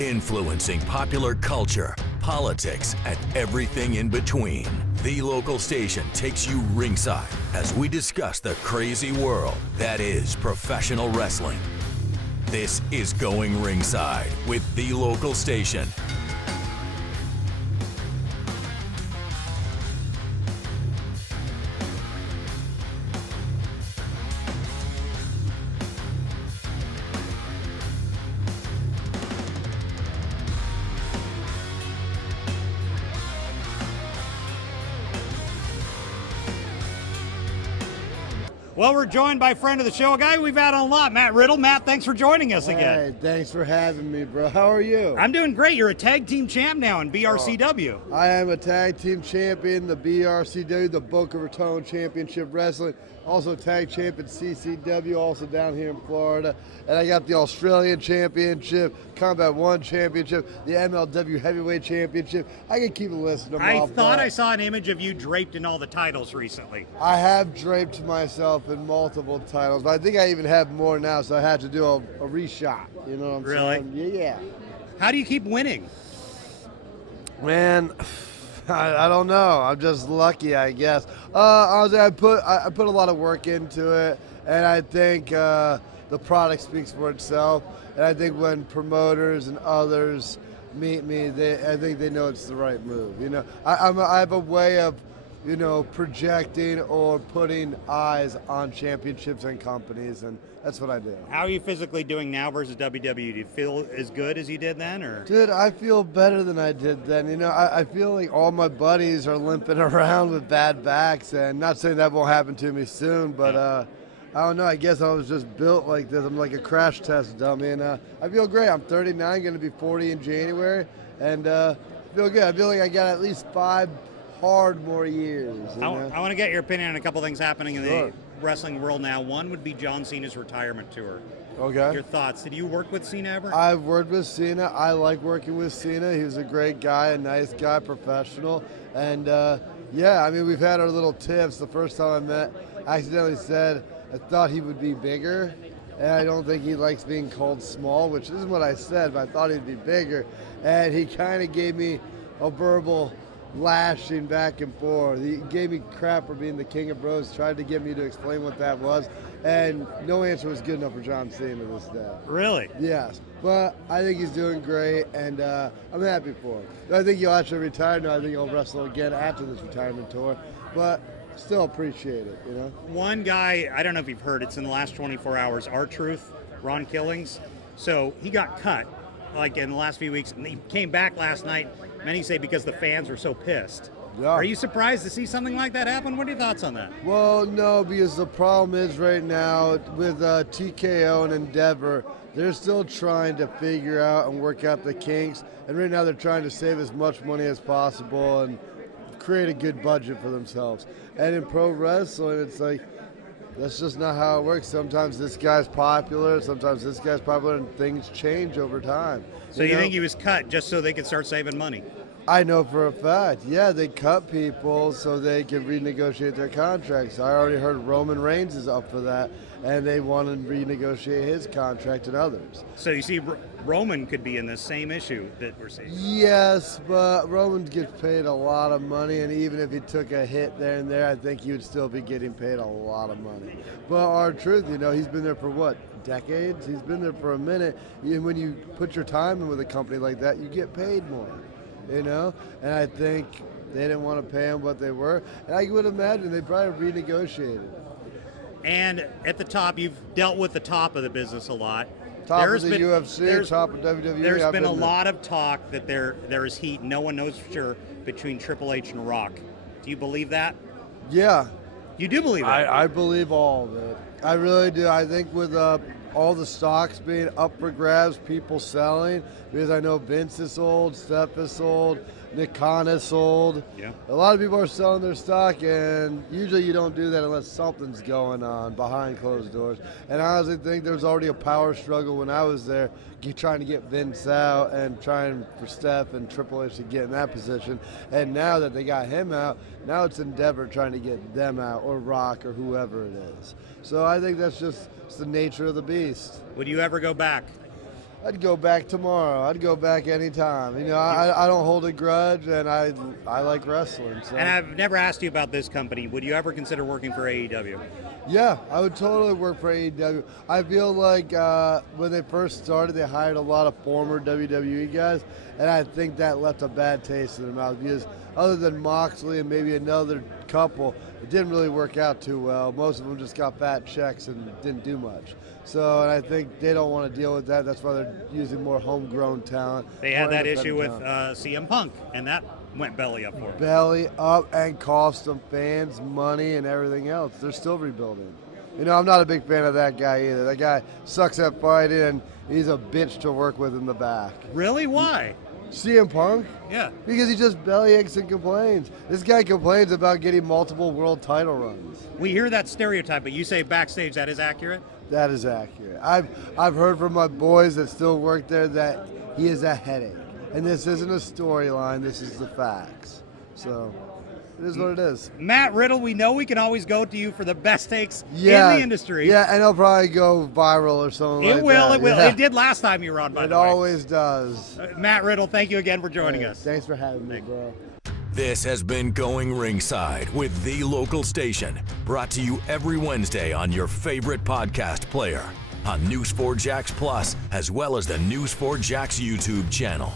Influencing popular culture, politics, and everything in between. The local station takes you ringside as we discuss the crazy world that is professional wrestling. This is Going Ringside with The Local Station. Well, we're joined by friend of the show, a guy we've had on a lot, Matt Riddle. Matt, thanks for joining us again. Hey, thanks for having me, bro. How are you? I'm doing great. You're a tag team champ now in BRCW. I am a tag team champion, the BRCW, the Boca Raton Championship Wrestling, also tag champion CCW, also down here in Florida. And I got the Australian Championship, Combat One Championship, the MLW Heavyweight Championship. I can keep a list of them I off, thought but I saw an image of you draped in all the titles recently. I have draped myself in multiple titles, but I think I even have more now, so I had to do a reshot. You know what I'm saying? Yeah. How do you keep winning? Man, I don't know. I'm just lucky, I guess. Honestly, I put a lot of work into it, and I think the product speaks for itself. And I think when promoters and others meet me, I think they know it's the right move. You know, I have a way of, you know, projecting or putting eyes on championships and companies, and that's what I do. How are you physically doing now versus WWE? Do you feel as good as you did then, or? Dude, I feel better than I did then. You know, I feel like all my buddies are limping around with bad backs, and not saying that won't happen to me soon, but I don't know. I guess I was just built like this. I'm like a crash test dummy, and I feel great. I'm 39, going to be 40 in January, and feel good. I feel like I got at least 5 hard more years. I want to get your opinion on a couple things happening in Sure. the wrestling world now. One would be John Cena's retirement tour. Okay. Your thoughts? Did you work with Cena ever? I've worked with Cena. I like working with Cena. He was a great guy, a nice guy, professional. And yeah, I mean, we've had our little tiffs. The first time I met, I accidentally said I thought he would be bigger. And I don't think he likes being called small, which isn't what I said, but I thought he'd be bigger. And he kind of gave me a verbal lashing back and forth. He gave me crap for being the king of bros, tried to get me to explain what that was, and no answer was good enough for John Cena this day. Really? Yes, but I think he's doing great, and I'm happy for him. Do I think he'll actually retire? No, I think he'll wrestle again after this retirement tour, but still appreciate it, you know? One guy, I don't know if you've heard, it's in the last 24 hours, R-Truth, Ron Killings. So he got cut, like in the last few weeks, and he came back last night. Many say because the fans were so pissed. Yeah. Are you surprised to see something like that happen? What are your thoughts on that? Well, no, because the problem is right now with TKO and Endeavor, they're still trying to figure out and work out the kinks. And right now they're trying to save as much money as possible and create a good budget for themselves. And in pro wrestling, it's like, that's just not how it works. Sometimes this guy's popular, sometimes this guy's popular, and things change over time. So you think he was cut just so they could start saving money? I know for a fact. Yeah, they cut people so they can renegotiate their contracts. I already heard Roman Reigns is up for that, and they want to renegotiate his contract and others. So you see, Roman could be in the same issue that we're seeing. Yes, but Roman gets paid a lot of money, and even if he took a hit there and there, I think he would still be getting paid a lot of money. But R-Truth, you know, he's been there for what, decades? He's been there for a minute. And when you put your time in with a company like that, you get paid more, you know? And I think they didn't want to pay him what they were. And I would imagine they probably renegotiated. And at the top, you've dealt with the top of the business a lot. Top of the UFC, top of WWE. There's been a lot of talk that there is heat. No one knows for sure between Triple H and Rock. Do you believe that? Yeah. You do believe that? I believe all of it. I really do. I think with all the stocks being up for grabs, people selling, because I know Vince is sold, Steph is sold, Nick Khan is sold. Yeah. A lot of people are selling their stock, and usually you don't do that unless something's going on behind closed doors. And I honestly think there was already a power struggle when I was there, trying to get Vince out and trying for Steph and Triple H to get in that position. And now that they got him out, now it's Endeavor trying to get them out, or Rock, or whoever it is. So I think that's just the nature of the beast. Would you ever go back? I'd go back tomorrow. I'd go back anytime. You know, I don't hold a grudge, and I like wrestling. So. And I've never asked you about this company. Would you ever consider working for AEW? Yeah, I would totally work for AEW. I feel like when they first started, they hired a lot of former WWE guys, and I think that left a bad taste in their mouth because other than Moxley and maybe another couple, it didn't really work out too well. Most of them just got fat checks and didn't do much. So, and I think they don't want to deal with that. That's why they're using more homegrown talent. They had that issue with CM Punk, and that went belly up for them. Belly up and cost them fans, money, and everything else. They're still rebuilding. You know, I'm not a big fan of that guy either. That guy sucks at fighting, and he's a bitch to work with in the back. Really? Why? CM Punk? Yeah. Because he just belly aches and complains. This guy complains about getting multiple world title runs. We hear that stereotype, but you say backstage that is accurate? That is accurate. I've heard from my boys that still work there that he is a headache. And this isn't a storyline, this is the facts. So, it is what it is. Matt Riddle, we know we can always go to you for the best takes in the industry. Yeah, and it'll probably go viral or something like that. It will. Yeah. It did last time you were on, by the It way. always does. Matt Riddle, thank you again for joining us. Thanks for having me, bro. This has been Going Ringside with The Local Station, brought to you every Wednesday on your favorite podcast player, on News4Jax Plus, as well as the News4Jax YouTube channel.